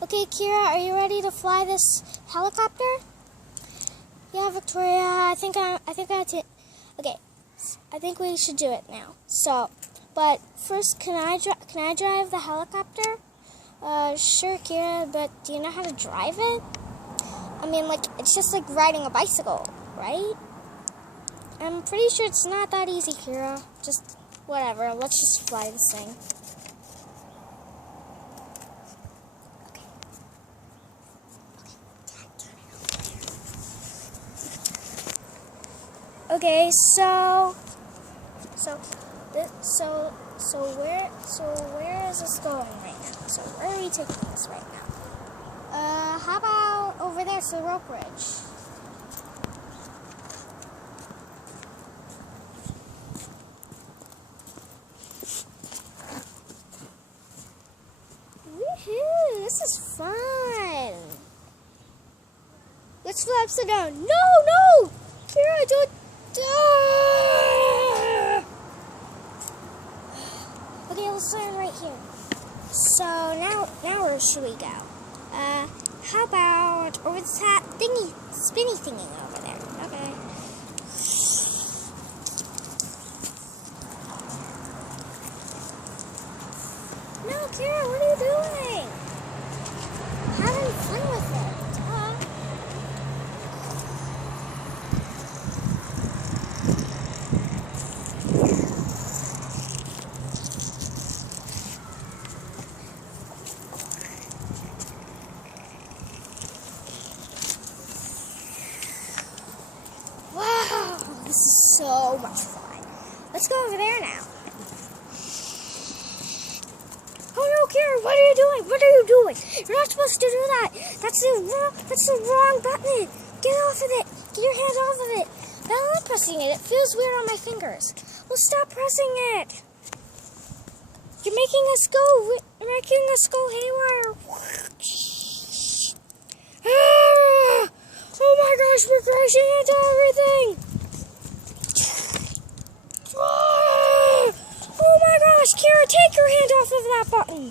Okay, Kira, are you ready to fly this helicopter? Yeah, Victoria, I think okay, I think we should do it now. So, but first, can I drive the helicopter? Sure, Kira, but do you know how to drive it? I mean, like, it's just like riding a bicycle, right? I'm pretty sure it's not that easy, Kira. Just whatever. Let's just fly this thing. Okay, so where is this going right now? So where are we taking this right now? How about over there to the rope bridge? Woohoo! This is fun. Let's fly upside down. No! Kira, don't. Okay, let's land right here. So now where should we go? How about over this spinny thingy over there? Okay. No, Kira, what are you doing? Having fun with it. This is so much fun. Let's go over there now. Oh no, Kira, what are you doing? What are you doing? You're not supposed to do that. That's the wrong button. Get off of it. Get your hands off of it. Now I'm pressing it. It feels weird on my fingers. Well, stop pressing it. You're making us go haywire. Oh my gosh, we're crashing into everything. Oh my gosh, Kira, take your hand off of that button.